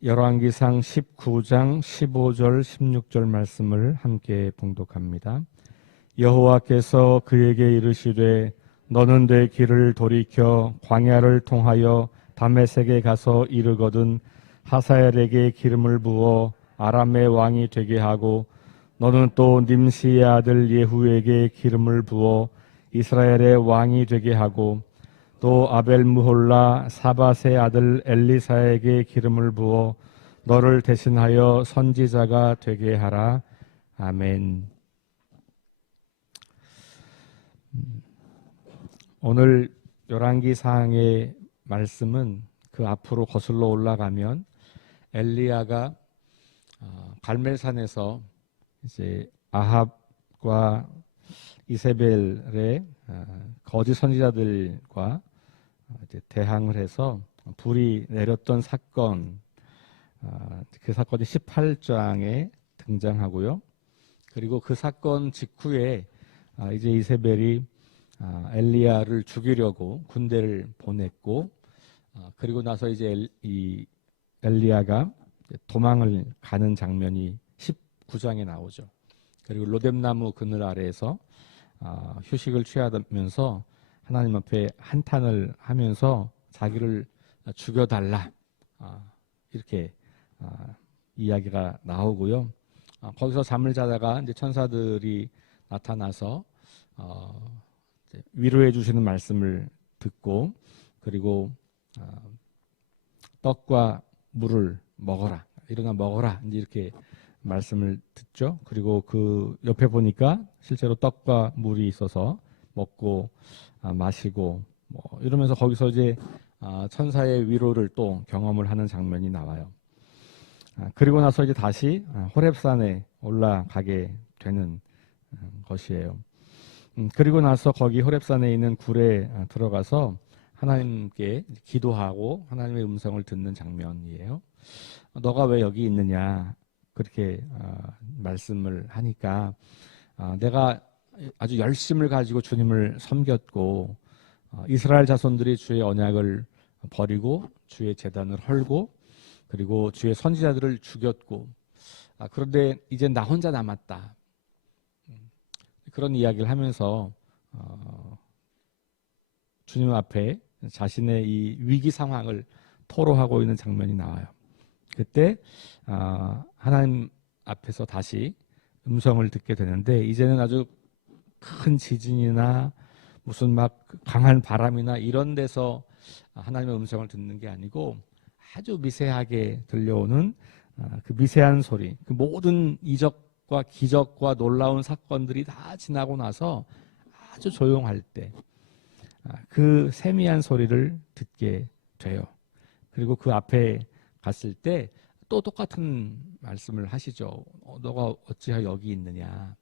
열왕기상 19장 15절 16절 말씀을 함께 봉독합니다. 여호와께서 그에게 이르시되 너는 내 길을 돌이켜 광야를 통하여 다메섹에 가서 이르거든 하사엘에게 기름을 부어 아람의 왕이 되게 하고 너는 또 님시의 아들 예후에게 기름을 부어 이스라엘의 왕이 되게 하고 또 아벨무홀라 사밧의 아들 엘리사에게 기름을 부어 너를 대신하여 선지자가 되게 하라. 아멘. 오늘 열왕기상의 말씀은 그 앞으로 거슬러 올라가면 엘리야가 갈멜산에서 이제 아합과 이세벨의 거짓 선지자들과 이제 대항을 해서 불이 내렸던 사건, 그 사건이 18장에 등장하고요. 그리고 그 사건 직후에 이제 이세벨이 엘리야를 죽이려고 군대를 보냈고, 그리고 나서 이제 이 엘리야가 도망을 가는 장면이 19장에 나오죠. 그리고 로뎀나무 그늘 아래에서 휴식을 취하면서 하나님 앞에 한탄을 하면서 자기를 죽여달라, 이렇게 이야기가 나오고요. 거기서 잠을 자다가 이제 천사들이 나타나서 이제 위로해 주시는 말씀을 듣고, 그리고 떡과 물을 먹어라, 일어나 먹어라, 이제 이렇게 말씀을 듣죠. 그리고 그 옆에 보니까 실제로 떡과 물이 있어서 먹고 마시고 뭐 이러면서 거기서 이제 천사의 위로를 또 경험을 하는 장면이 나와요. 그리고 나서 이제 다시 호렙산에 올라가게 되는 것이에요. 그리고 나서 거기 호렙산에 있는 굴에 들어가서 하나님께 기도하고 하나님의 음성을 듣는 장면이에요. 너가 왜 여기 있느냐, 그렇게 말씀을 하니까 내가 아주 열심을 가지고 주님을 섬겼고 이스라엘 자손들이 주의 언약을 버리고 주의 제단을 헐고 그리고 주의 선지자들을 죽였고 그런데 이제 나 혼자 남았다, 그런 이야기를 하면서 주님 앞에 자신의 이 위기 상황을 토로하고 있는 장면이 나와요. 그때 하나님 앞에서 다시 음성을 듣게 되는데, 이제는 아주 큰 지진이나 무슨 막 강한 바람이나 이런 데서 하나님의 음성을 듣는 게 아니고 아주 미세하게 들려오는 그 미세한 소리, 그 모든 이적과 기적과 놀라운 사건들이 다 지나고 나서 아주 조용할 때 그 세미한 소리를 듣게 돼요. 그리고 그 앞에 갔을 때 또 똑같은 말씀을 하시죠. 너가 어찌하여 여기 있느냐.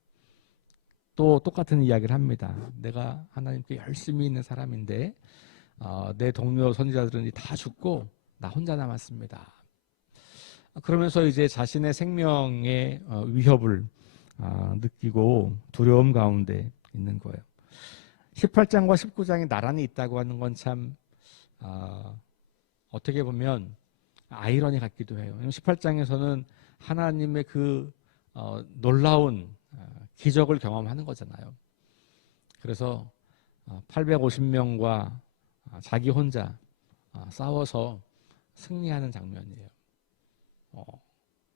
또 똑같은 이야기를 합니다. 내가 하나님께 열심히 있는 사람인데 내 동료 선지자들은 다 죽고 나 혼자 남았습니다. 그러면서 이제 자신의 생명의 위협을 느끼고 두려움 가운데 있는 거예요. 18장과 19장이 나란히 있다고 하는 건 참 어떻게 보면 아이러니 같기도 해요. 18장에서는 하나님의 그 놀라운 기적을 경험하는 거잖아요. 그래서 850명과 자기 혼자 싸워서 승리하는 장면이에요.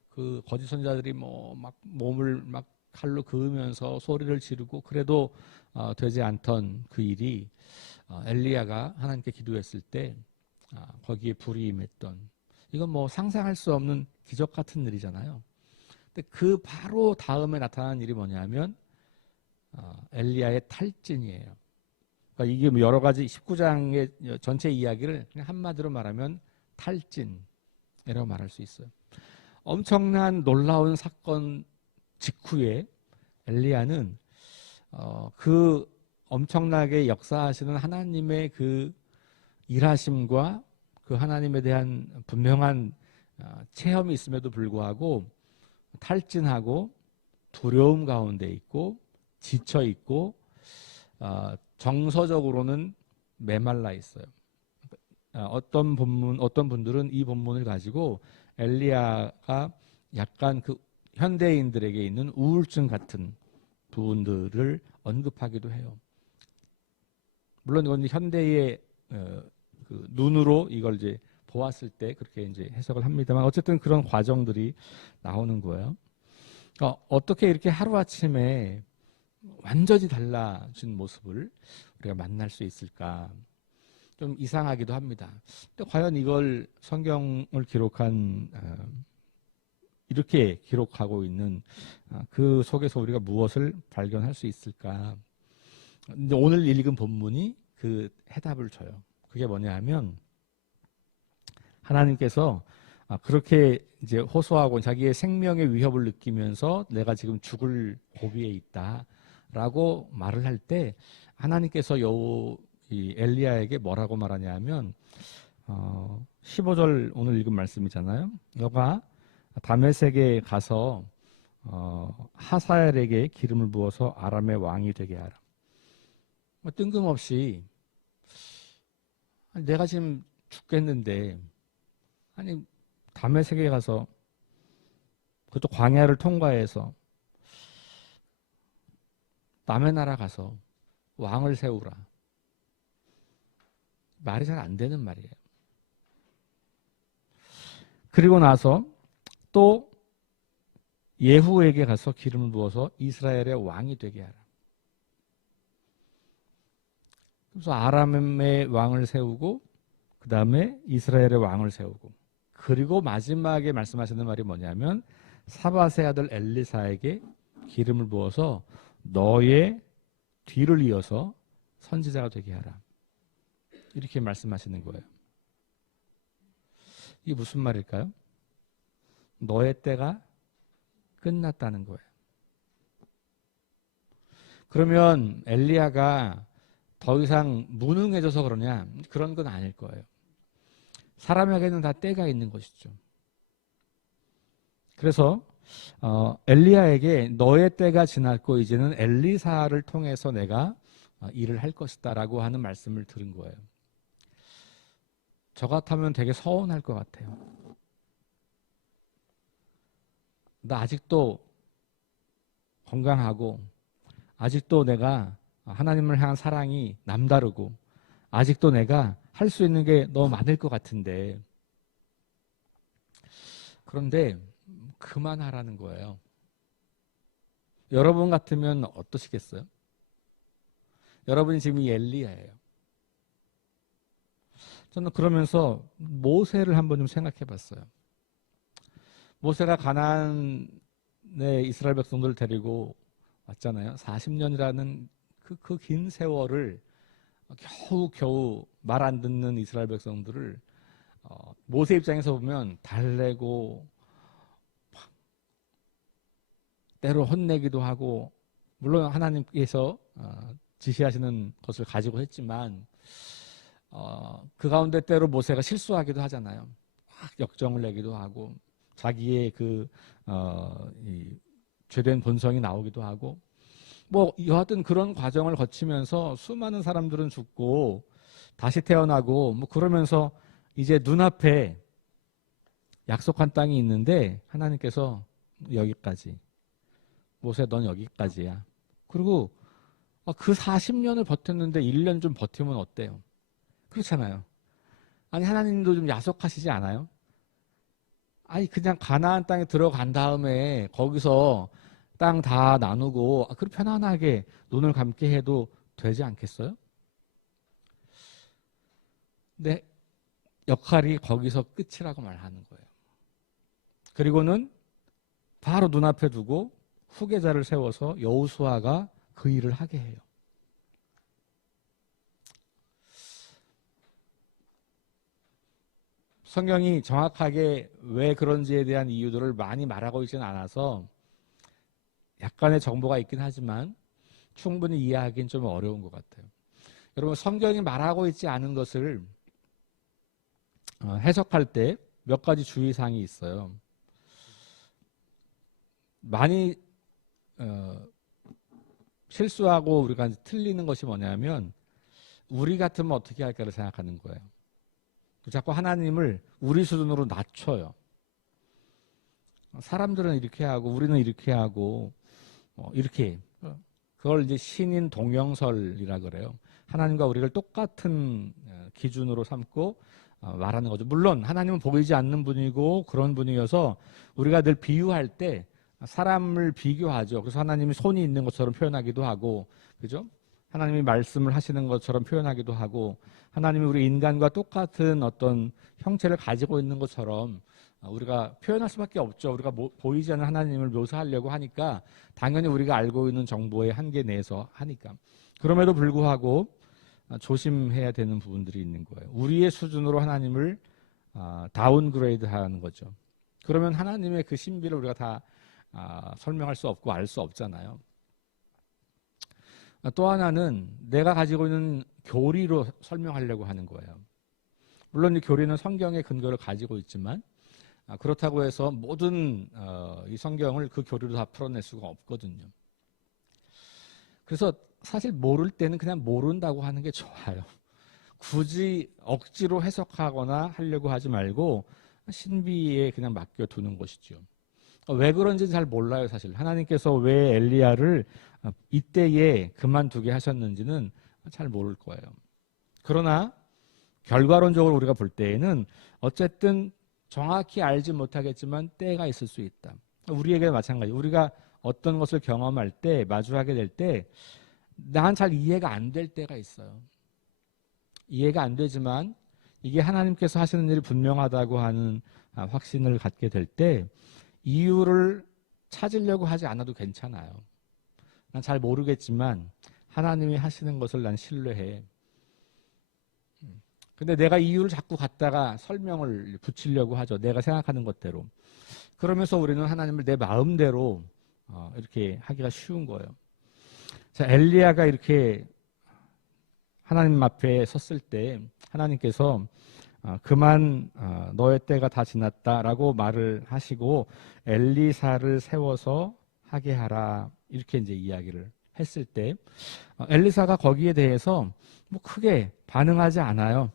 그 거짓 선지자들이 뭐 막 몸을 막 칼로 그으면서 소리를 지르고 그래도 되지 않던 그 일이 엘리야가 하나님께 기도했을 때 거기에 불이 임했던, 이건 뭐 상상할 수 없는 기적 같은 일이잖아요. 근데 그 바로 다음에 나타난 일이 뭐냐면 엘리야의 탈진이에요. 그러니까 이게 뭐 여러 가지 19장의 전체 이야기를 그냥 한마디로 말하면 탈진이라고 말할 수 있어요. 엄청난 놀라운 사건 직후에 엘리야는 그 엄청나게 역사하시는 하나님의 그 일하심과 그 하나님에 대한 분명한 체험이 있음에도 불구하고 탈진하고 두려움 가운데 있고 지쳐 있고 정서적으로는 메말라 있어요. 어떤 분들은 이 본문을 가지고 엘리야가 약간 그 현대인들에게 있는 우울증 같은 부분들을 언급하기도 해요. 물론 이건 현대의 그 눈으로 이걸 이제 보았을 때 그렇게 이제 해석을 합니다만 어쨌든 그런 과정들이 나오는 거예요. 어떻게 이렇게 하루아침에 완전히 달라진 모습을 우리가 만날 수 있을까? 좀 이상하기도 합니다. 근데 과연 이걸 성경을 기록한 이렇게 기록하고 있는 그 속에서 우리가 무엇을 발견할 수 있을까? 근데 오늘 읽은 본문이 그 해답을 줘요. 그게 뭐냐 하면 하나님께서 그렇게 이제 호소하고 자기의 생명의 위협을 느끼면서 내가 지금 죽을 고비에 있다라고 말을 할 때 하나님께서 이 엘리야에게 뭐라고 말하냐면 15절 오늘 읽은 말씀이잖아요. 너가 다메섹에 가서 하사엘에게 기름을 부어서 아람의 왕이 되게 하라. 뜬금없이 내가 지금 죽겠는데 아니 다메섹에 가서 그것도 광야를 통과해서 남의 나라 가서 왕을 세우라. 말이 잘 안 되는 말이에요. 그리고 나서 또 예후에게 가서 기름을 부어서 이스라엘의 왕이 되게 하라. 그래서 아람의 왕을 세우고 그 다음에 이스라엘의 왕을 세우고 그리고 마지막에 말씀하시는 말이 뭐냐면 사밧의 아들 엘리사에게 기름을 부어서 너의 뒤를 이어서 선지자가 되게 하라. 이렇게 말씀하시는 거예요. 이게 무슨 말일까요? 너의 때가 끝났다는 거예요. 그러면 엘리야가 더 이상 무능해져서 그러냐? 그런 건 아닐 거예요. 사람에게는 다 때가 있는 것이죠. 그래서 엘리야에게 너의 때가 지났고 이제는 엘리사를 통해서 내가 일을 할 것이다 라고 하는 말씀을 들은 거예요. 저 같으면 되게 서운할 것 같아요. 나 아직도 건강하고 아직도 내가 하나님을 향한 사랑이 남다르고 아직도 내가 할 수 있는 게 너무 많을 것 같은데 그런데 그만하라는 거예요. 여러분 같으면 어떠시겠어요? 여러분이 지금 이 엘리야예요. 저는 그러면서 모세를 한번 좀 생각해 봤어요. 모세가 가나안의 이스라엘 백성들을 데리고 왔잖아요. 40년이라는 그 긴 세월을 겨우 말 안 듣는 이스라엘 백성들을 모세 입장에서 보면 달래고 때로 혼내기도 하고 물론 하나님께서 지시하시는 것을 가지고 했지만 그 가운데 때로 모세가 실수하기도 하잖아요. 막 역정을 내기도 하고 자기의 이 죄된 본성이 나오기도 하고 뭐 여하튼 그런 과정을 거치면서 수많은 사람들은 죽고 다시 태어나고 뭐 그러면서 이제 눈앞에 약속한 땅이 있는데 하나님께서 여기까지 모세 넌 여기까지야. 그리고 그 40년을 버텼는데 1년 좀 버티면 어때요? 그렇잖아요. 아니 하나님도 좀 야속하시지 않아요? 아니 그냥 가나안 땅에 들어간 다음에 거기서 땅 다 나누고 그렇게 편안하게 눈을 감게 해도 되지 않겠어요? 근데 역할이 거기서 끝이라고 말하는 거예요. 그리고는 바로 눈앞에 두고 후계자를 세워서 여호수아가 그 일을 하게 해요. 성경이 정확하게 왜 그런지에 대한 이유들을 많이 말하고 있지는 않아서 약간의 정보가 있긴 하지만 충분히 이해하기는 좀 어려운 것 같아요. 여러분 성경이 말하고 있지 않은 것을 해석할 때 몇 가지 주의사항이 있어요. 많이 실수하고 우리가 틀리는 것이 뭐냐면 우리 같으면 어떻게 할까를 생각하는 거예요. 자꾸 하나님을 우리 수준으로 낮춰요. 사람들은 이렇게 하고 우리는 이렇게 하고 이렇게 그걸 이제 신인 동영설이라 그래요. 하나님과 우리를 똑같은 기준으로 삼고 말하는 거죠. 물론 하나님은 보이지 않는 분이고 그런 분이어서 우리가 늘 비유할 때 사람을 비교하죠. 그래서 하나님이 손이 있는 것처럼 표현하기도 하고, 그죠? 하나님이 말씀을 하시는 것처럼 표현하기도 하고, 하나님이 우리 인간과 똑같은 어떤 형체를 가지고 있는 것처럼 우리가 표현할 수밖에 없죠. 우리가 보이지 않는 하나님을 묘사하려고 하니까 당연히 우리가 알고 있는 정보의 한계 내에서 하니까. 그럼에도 불구하고 조심해야 되는 부분들이 있는 거예요. 우리의 수준으로 하나님을 다운그레이드 하는 거죠. 그러면 하나님의 그 신비를 우리가 다 설명할 수 없고 알 수 없잖아요. 또 하나는 내가 가지고 있는 교리로 설명하려고 하는 거예요. 물론 이 교리는 성경의 근거를 가지고 있지만 그렇다고 해서 모든 이 성경을 그 교리로 다 풀어낼 수가 없거든요. 그래서 사실 모를 때는 그냥 모른다고 하는 게 좋아요. 굳이 억지로 해석하거나 하려고 하지 말고 신비에 그냥 맡겨두는 것이죠. 왜 그런지 잘 몰라요, 사실. 하나님께서 왜 엘리야를 이때에 그만두게 하셨는지는 잘 모를 거예요. 그러나 결과론적으로 우리가 볼 때에는 어쨌든 정확히 알지 못하겠지만 때가 있을 수 있다. 우리에게 마찬가지. 우리가 어떤 것을 경험할 때, 마주하게 될 때, 난 잘 이해가 안 될 때가 있어요. 이해가 안 되지만 이게 하나님께서 하시는 일이 분명하다고 하는 확신을 갖게 될 때 이유를 찾으려고 하지 않아도 괜찮아요. 난 잘 모르겠지만 하나님이 하시는 것을 난 신뢰해. 근데 내가 이유를 자꾸 갖다가 설명을 붙이려고 하죠. 내가 생각하는 것대로. 그러면서 우리는 하나님을 내 마음대로 이렇게 하기가 쉬운 거예요. 자, 엘리야가 이렇게 하나님 앞에 섰을 때 하나님께서 그만 너의 때가 다 지났다라고 말을 하시고 엘리사를 세워서 하게 하라 이렇게 이제 이야기를 했을 때 엘리사가 거기에 대해서 뭐 크게 반응하지 않아요.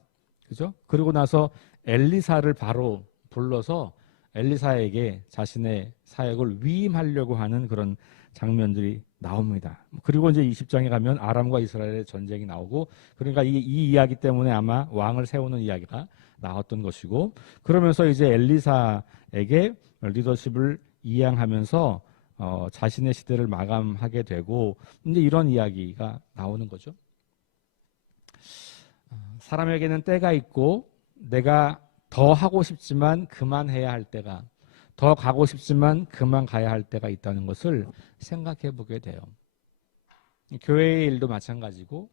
그죠? 그리고 나서 엘리사를 바로 불러서 엘리사에게 자신의 사역을 위임하려고 하는 그런 장면들이 나옵니다. 그리고 이제 20장에 가면 아람과 이스라엘의 전쟁이 나오고 그러니까 이 이야기 때문에 아마 왕을 세우는 이야기가 나왔던 것이고 그러면서 이제 엘리사에게 리더십을 이양하면서 자신의 시대를 마감하게 되고 이제 이런 이야기가 나오는 거죠. 사람에게는 때가 있고 내가 더 하고 싶지만 그만해야 할 때가 더 가고 싶지만 그만 가야 할 때가 있다는 것을 생각해 보게 돼요. 교회의 일도 마찬가지고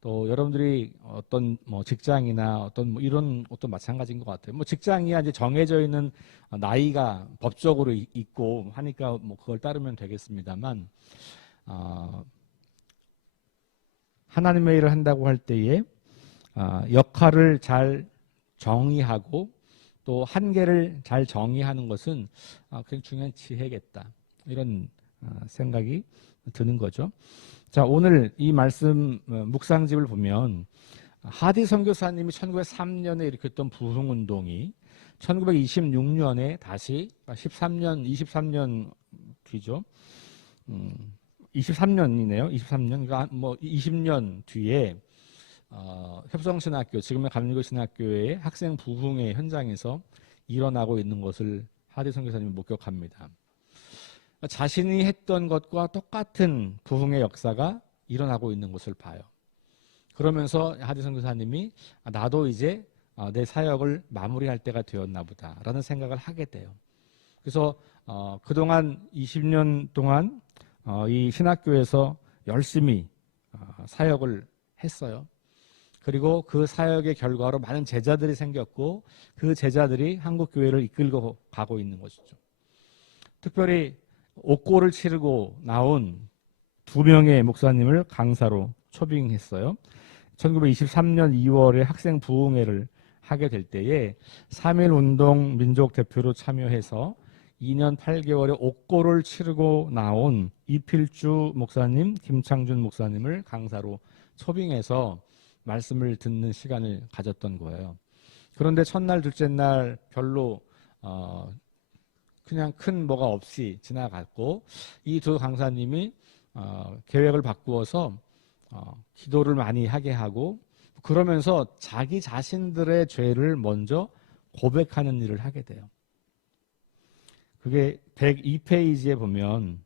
또 여러분들이 어떤 뭐 직장이나 어떤 뭐 이런 것도 마찬가지인 것 같아요. 뭐 직장이야 이제 정해져 있는 나이가 법적으로 있고 하니까 뭐 그걸 따르면 되겠습니다만 하나님의 일을 한다고 할 때에 역할을 잘 정의하고 또 한계를 잘 정의하는 것은 굉장히 중요한 지혜겠다. 이런 생각이 드는 거죠. 자, 오늘 이 말씀 묵상집을 보면 하디 선교사님이 1903년에 일으켰던 부흥운동이 1926년에 다시 23년 뒤죠. 23년이네요. 23년. 그러니까 뭐 20년 뒤에 협성신학교, 지금의 감리교신학교의 학생 부흥회 현장에서 일어나고 있는 것을 하디 선교사님이 목격합니다. 자신이 했던 것과 똑같은 부흥의 역사가 일어나고 있는 것을 봐요. 그러면서 하디 선교사님이 나도 이제 내 사역을 마무리할 때가 되었나 보다라는 생각을 하게 돼요. 그래서 그동안 20년 동안 이 신학교에서 열심히 사역을 했어요. 그리고 그 사역의 결과로 많은 제자들이 생겼고 그 제자들이 한국 교회를 이끌고 가고 있는 것이죠. 특별히 옥고를 치르고 나온 2명의 목사님을 강사로 초빙했어요. 1923년 2월에 학생 부흥회를 하게 될 때에 3.1운동 민족 대표로 참여해서 2년 8개월의 옥고를 치르고 나온 이필주 목사님, 김창준 목사님을 강사로 초빙해서 말씀을 듣는 시간을 가졌던 거예요. 그런데 첫날, 둘째 날 별로 그냥 큰 뭐가 없이 지나갔고 이 두 강사님이 계획을 바꾸어서 기도를 많이 하게 하고 그러면서 자기 자신들의 죄를 먼저 고백하는 일을 하게 돼요. 그게 102페이지에 보면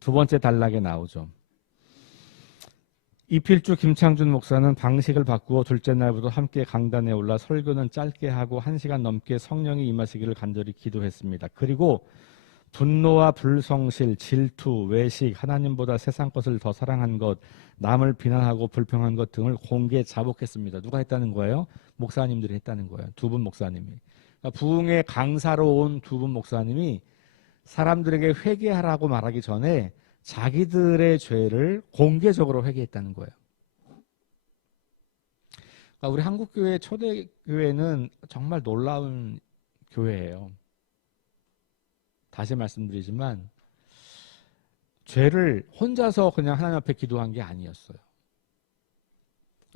두 번째 단락에 나오죠. 이필주 김창준 목사는 방식을 바꾸어 둘째 날부터 함께 강단에 올라 설교는 짧게 하고 1시간 넘게 성령이 임하시기를 간절히 기도했습니다. 그리고 분노와 불성실, 질투, 외식, 하나님보다 세상 것을 더 사랑한 것, 남을 비난하고 불평한 것 등을 공개 자복했습니다. 누가 했다는 거예요? 목사님들이 했다는 거예요. 두 분 목사님이. 그러니까 부흥의 강사로 온 두 분 목사님이 사람들에게 회개하라고 말하기 전에 자기들의 죄를 공개적으로 회개했다는 거예요. 그러니까 우리 한국교회 초대교회는 정말 놀라운 교회예요. 다시 말씀드리지만 죄를 혼자서 그냥 하나님 앞에 기도한 게 아니었어요.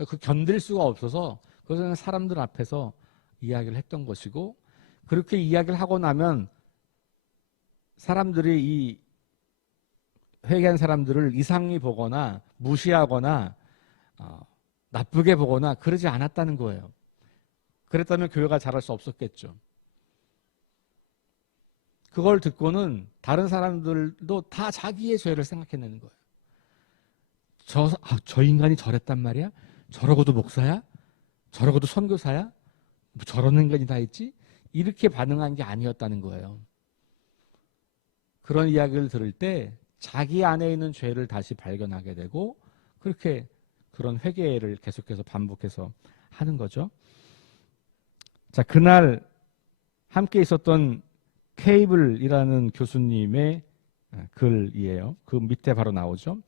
그 견딜 수가 없어서 그것은 사람들 앞에서 이야기를 했던 것이고 그렇게 이야기를 하고 나면 사람들이 이 회개한 사람들을 이상히 보거나 무시하거나 나쁘게 보거나 그러지 않았다는 거예요. 그랬다면 교회가 자랄 수 없었겠죠. 그걸 듣고는 다른 사람들도 다 자기의 죄를 생각해내는 거예요. 저 인간이 저랬단 말이야? 저러고도 목사야? 저러고도 선교사야? 뭐 저런 인간이 다 있지? 이렇게 반응한 게 아니었다는 거예요. 그런 이야기를 들을 때 자기 안에 있는 죄를 다시 발견하게 되고 그렇게 그런 회개를 계속해서 반복해서 하는 거죠. 자, 그날 함께 있었던 케이블이라는 교수님의 글이에요. 그 밑에 바로 나오죠.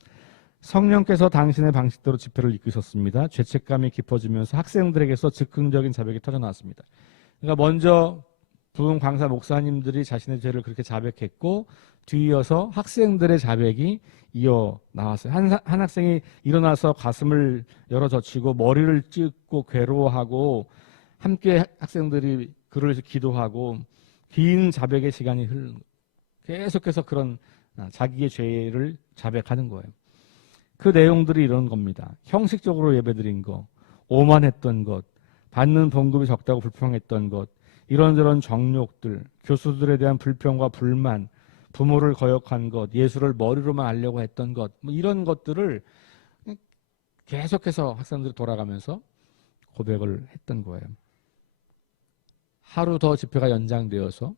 성령께서 당신의 방식대로 집회를 이끄셨습니다. 죄책감이 깊어지면서 학생들에게서 즉흥적인 자백이 터져나왔습니다. 그러니까 먼저 부흥 강사 목사님들이 자신의 죄를 그렇게 자백했고 뒤이어서 학생들의 자백이 이어 나왔어요. 한 학생이 일어나서 가슴을 열어젖히고 머리를 찢고 괴로워하고 함께 학생들이 그를 위해서 기도하고 긴 자백의 시간이 계속해서 그런 자기의 죄를 자백하는 거예요. 그 내용들이 이런 겁니다. 형식적으로 예배드린 거, 오만했던 것, 받는 봉급이 적다고 불평했던 것, 이런저런 정욕들, 교수들에 대한 불평과 불만, 부모를 거역한 것, 예수를 머리로만 알려고 했던 것, 뭐 이런 것들을 계속해서 학생들이 돌아가면서 고백을 했던 거예요. 하루 더 집회가 연장되어서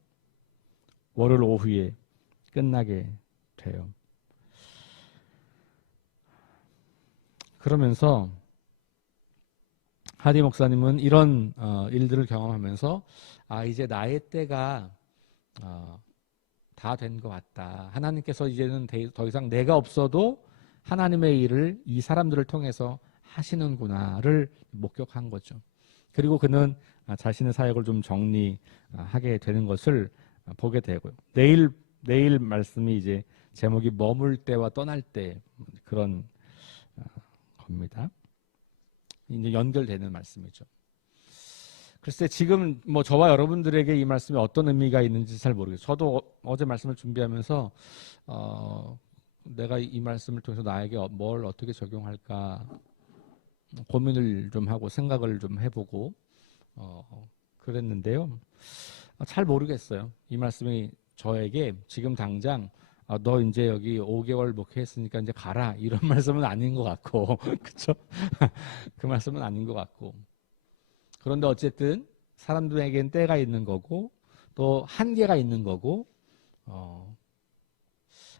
월요일 오후에 끝나게 돼요. 그러면서 하디 목사님은 이런 일들을 경험하면서 이제 나의 때가 다 된 것 같다. 하나님께서 이제는 더 이상 내가 없어도 하나님의 일을 이 사람들을 통해서 하시는구나를 목격한 거죠. 그리고 그는 자신의 사역을 좀 정리하게 되는 것을 보게 되고요. 내일 말씀이 이제 제목이 머물 때와 떠날 때 그런 겁니다. 이제 연결되는 말씀이죠. 글쎄 지금 뭐 저와 여러분들에게 이 말씀이 어떤 의미가 있는지 잘 모르겠어요. 저도 어제 말씀을 준비하면서 내가 이 말씀을 통해서 나에게 뭘 어떻게 적용할까 고민을 좀 하고 생각을 좀 해보고 그랬는데요. 잘 모르겠어요. 이 말씀이 저에게 지금 당장 너 이제 여기 5개월 목회했으니까 이제 가라 이런 말씀은 아닌 것 같고 그렇죠? 그 말씀은 아닌 것 같고 그런데 어쨌든 사람들에겐 때가 있는 거고 또 한계가 있는 거고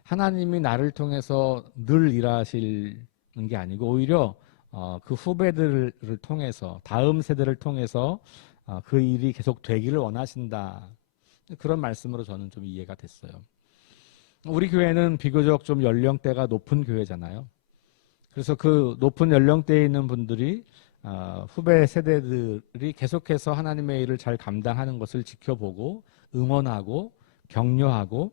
하나님이 나를 통해서 늘 일하시는 게 아니고 오히려 그 후배들을 통해서 다음 세대를 통해서 그 일이 계속 되기를 원하신다. 그런 말씀으로 저는 좀 이해가 됐어요. 우리 교회는 비교적 좀 연령대가 높은 교회잖아요. 그래서 그 높은 연령대에 있는 분들이 후배 세대들이 계속해서 하나님의 일을 잘 감당하는 것을 지켜보고 응원하고 격려하고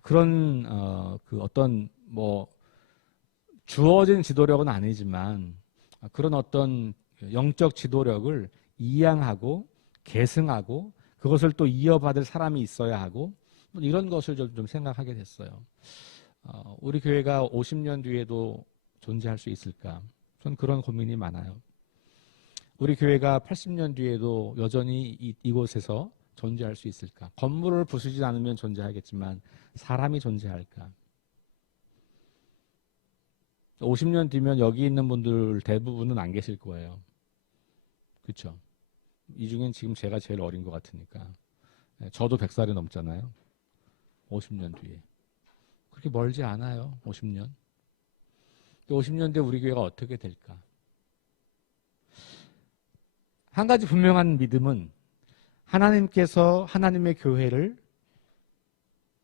그런 그 어떤 뭐 주어진 지도력은 아니지만 그런 어떤 영적 지도력을 이양하고 계승하고 그것을 또 이어받을 사람이 있어야 하고 이런 것을 좀 생각하게 됐어요. 우리 교회가 50년 뒤에도 존재할 수 있을까? 전 그런 고민이 많아요. 우리 교회가 80년 뒤에도 여전히 이곳에서 존재할 수 있을까? 건물을 부수지 않으면 존재하겠지만 사람이 존재할까? 50년 뒤면 여기 있는 분들 대부분은 안 계실 거예요. 그렇죠? 이 중엔 지금 제가 제일 어린 것 같으니까. 저도 100살이 넘잖아요. 50년 뒤에. 그렇게 멀지 않아요. 50년. 50년 뒤에 우리 교회가 어떻게 될까? 한 가지 분명한 믿음은 하나님께서 하나님의 교회를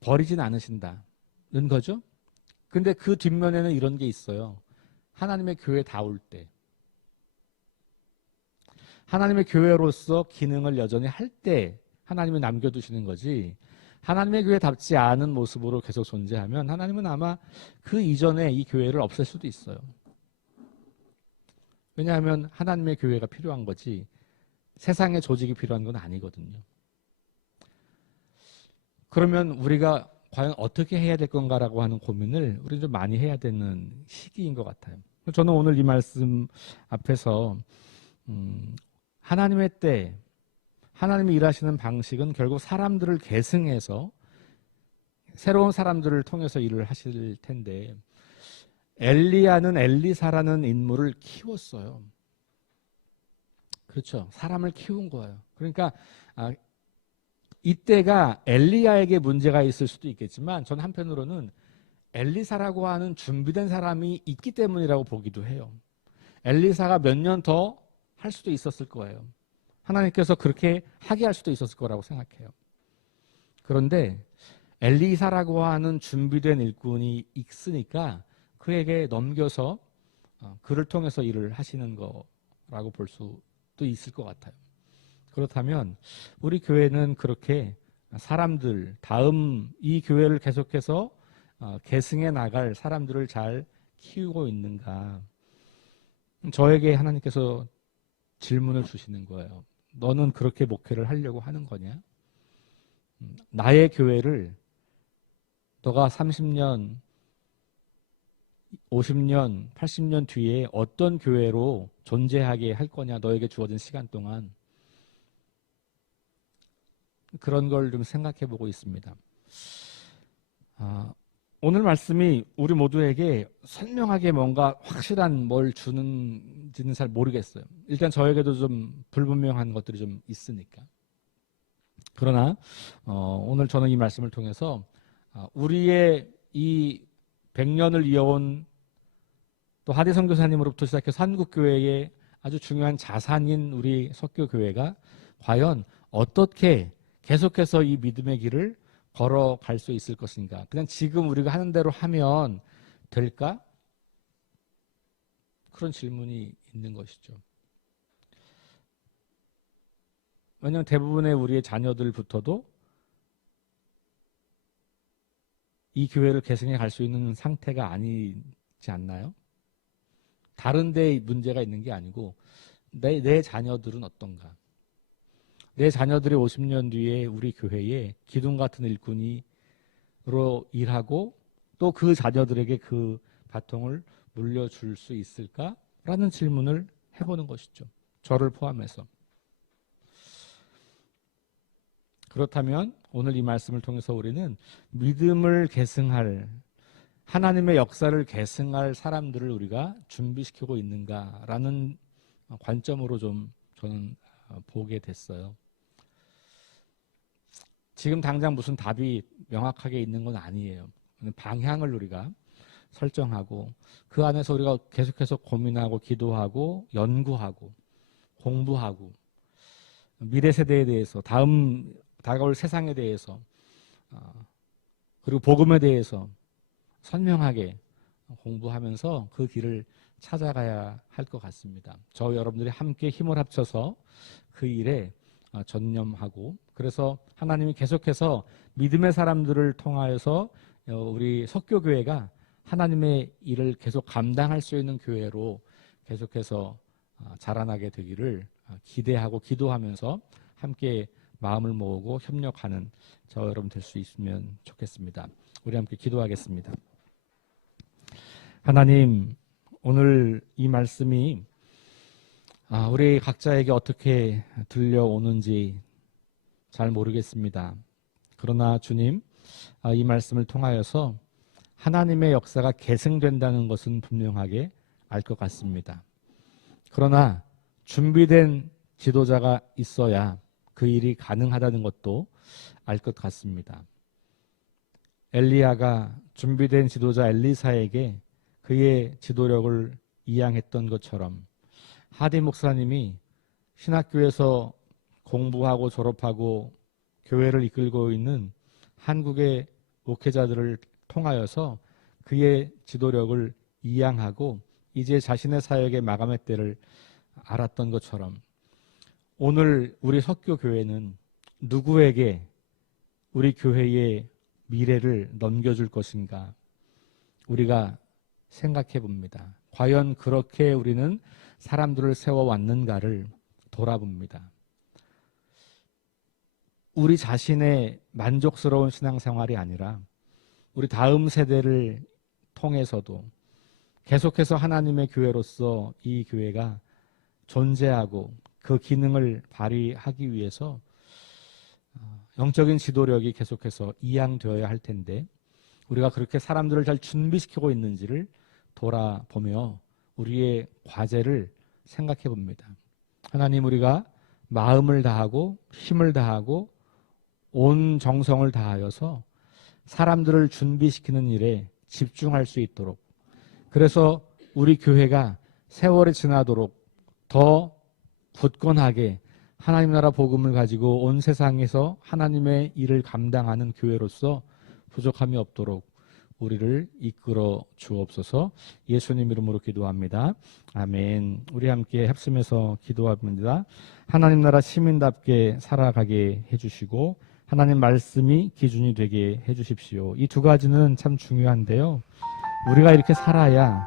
버리진 않으신다는 거죠. 근데 그 뒷면에는 이런 게 있어요. 하나님의 교회다울 때. 하나님의 교회로서 기능을 여전히 할 때 하나님이 남겨두시는 거지, 하나님의 교회답지 않은 모습으로 계속 존재하면 하나님은 아마 그 이전에 이 교회를 없앨 수도 있어요. 왜냐하면 하나님의 교회가 필요한 거지 세상의 조직이 필요한 건 아니거든요. 그러면 우리가 과연 어떻게 해야 될 건가라고 하는 고민을 우리는 좀 많이 해야 되는 시기인 것 같아요. 저는 오늘 이 말씀 앞에서 하나님의 때, 하나님이 일하시는 방식은 결국 사람들을 계승해서 새로운 사람들을 통해서 일을 하실 텐데, 엘리야는 엘리사라는 인물을 키웠어요. 그렇죠. 사람을 키운 거예요. 그러니까 이때가 엘리야에게 문제가 있을 수도 있겠지만 전 한편으로는 엘리사라고 하는 준비된 사람이 있기 때문이라고 보기도 해요. 엘리사가 몇 년 더 할 수도 있었을 거예요. 하나님께서 그렇게 하게 할 수도 있었을 거라고 생각해요. 그런데 엘리사라고 하는 준비된 일꾼이 있으니까 그에게 넘겨서 그를 통해서 일을 하시는 거라고 볼 수도 있을 것 같아요. 그렇다면 우리 교회는 그렇게 사람들, 다음 이 교회를 계속해서 계승해 나갈 사람들을 잘 키우고 있는가? 저에게 하나님께서 질문을 주시는 거예요. 너는 그렇게 목회를 하려고 하는 거냐? 나의 교회를 너가 30년, 50년, 80년 뒤에 어떤 교회로 존재하게 할 거냐? 너에게 주어진 시간 동안. 그런 걸 좀 생각해 보고 있습니다. 오늘 말씀이 우리 모두에게 선명하게 뭔가 확실한 뭘 주는지는 잘 모르겠어요. 일단 저에게도 좀 불분명한 것들이 좀 있으니까. 그러나 오늘 저는 이 말씀을 통해서 우리의 이 100년을 이어온 또 하대 선교사님으로부터 시작해서 한국교회의 아주 중요한 자산인 우리 석교교회가 과연 어떻게 계속해서 이 믿음의 길을 걸어갈 수 있을 것인가? 그냥 지금 우리가 하는 대로 하면 될까? 그런 질문이 있는 것이죠. 왜냐하면 대부분의 우리의 자녀들부터도 이 교회를 계승해 갈 수 있는 상태가 아니지 않나요? 다른 데 문제가 있는 게 아니고 내 자녀들은 어떤가? 내 자녀들이 50년 뒤에 우리 교회에 기둥 같은 일꾼으로 일하고 또 그 자녀들에게 그 바통을 물려줄 수 있을까라는 질문을 해보는 것이죠. 저를 포함해서. 그렇다면 오늘 이 말씀을 통해서 우리는 믿음을 계승할, 하나님의 역사를 계승할 사람들을 우리가 준비시키고 있는가라는 관점으로 좀 저는 보게 됐어요. 지금 당장 무슨 답이 명확하게 있는 건 아니에요. 방향을 우리가 설정하고 그 안에서 우리가 계속해서 고민하고 기도하고 연구하고 공부하고 미래 세대에 대해서 다가올 세상에 대해서 그리고 복음에 대해서 선명하게 공부하면서 그 길을 찾아가야 할 것 같습니다. 저와 여러분들이 함께 힘을 합쳐서 그 일에 전념하고 그래서 하나님이 계속해서 믿음의 사람들을 통하여서 우리 석교교회가 하나님의 일을 계속 감당할 수 있는 교회로 계속해서 자라나게 되기를 기대하고 기도하면서 함께 마음을 모으고 협력하는 저 여러분 될 수 있으면 좋겠습니다. 우리 함께 기도하겠습니다. 하나님, 오늘 이 말씀이 우리 각자에게 어떻게 들려오는지 잘 모르겠습니다. 그러나 주님, 이 말씀을 통하여서 하나님의 역사가 계승된다는 것은 분명하게 알 것 같습니다. 그러나 준비된 지도자가 있어야 그 일이 가능하다는 것도 알 것 같습니다. 엘리야가 준비된 지도자 엘리사에게 그의 지도력을 이양했던 것처럼 하디 목사님이 신학교에서 공부하고 졸업하고 교회를 이끌고 있는 한국의 목회자들을 통하여서 그의 지도력을 이양하고 이제 자신의 사역의 마감의 때를 알았던 것처럼 오늘 우리 석교교회는 누구에게 우리 교회의 미래를 넘겨줄 것인가 우리가 생각해 봅니다. 과연 그렇게 우리는 사람들을 세워왔는가를 돌아봅니다. 우리 자신의 만족스러운 신앙생활이 아니라 우리 다음 세대를 통해서도 계속해서 하나님의 교회로서 이 교회가 존재하고 그 기능을 발휘하기 위해서 영적인 지도력이 계속해서 이양되어야 할 텐데 우리가 그렇게 사람들을 잘 준비시키고 있는지를 돌아보며 우리의 과제를 생각해 봅니다. 하나님, 우리가 마음을 다하고 힘을 다하고 온 정성을 다하여서 사람들을 준비시키는 일에 집중할 수 있도록, 그래서 우리 교회가 세월이 지나도록 더 굳건하게 하나님 나라 복음을 가지고 온 세상에서 하나님의 일을 감당하는 교회로서 부족함이 없도록 우리를 이끌어 주옵소서. 예수님 이름으로 기도합니다. 아멘. 우리 함께 합심해서 기도합니다. 하나님 나라 시민답게 살아가게 해주시고 하나님 말씀이 기준이 되게 해주십시오. 이 두 가지는 참 중요한데요. 우리가 이렇게 살아야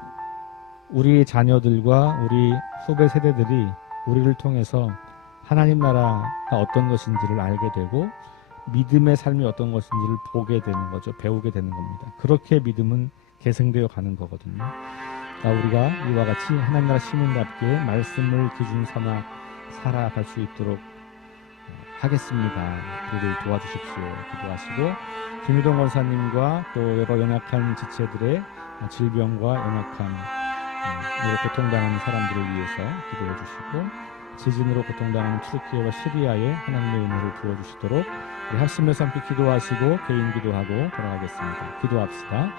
우리 자녀들과 우리 후배 세대들이 우리를 통해서 하나님 나라가 어떤 것인지를 알게 되고 믿음의 삶이 어떤 것인지를 보게 되는 거죠. 배우게 되는 겁니다. 그렇게 믿음은 계승되어 가는 거거든요. 우리가 이와 같이 하나님 나라 시민답게 말씀을 기준 삼아 살아갈 수 있도록 하겠습니다. 우리를 도와주십시오. 기도하시고 김유동 권사님과 또 여러 연약한 지체들의 질병과 연약함, 고통당하는 사람들을 위해서 기도해 주시고 지진으로 고통당하는 투르키예와 시리아에 하나님의 은혜를 부어주시도록 우리 합심해서 함께 기도하시고 개인 기도하고 돌아가겠습니다. 기도합시다.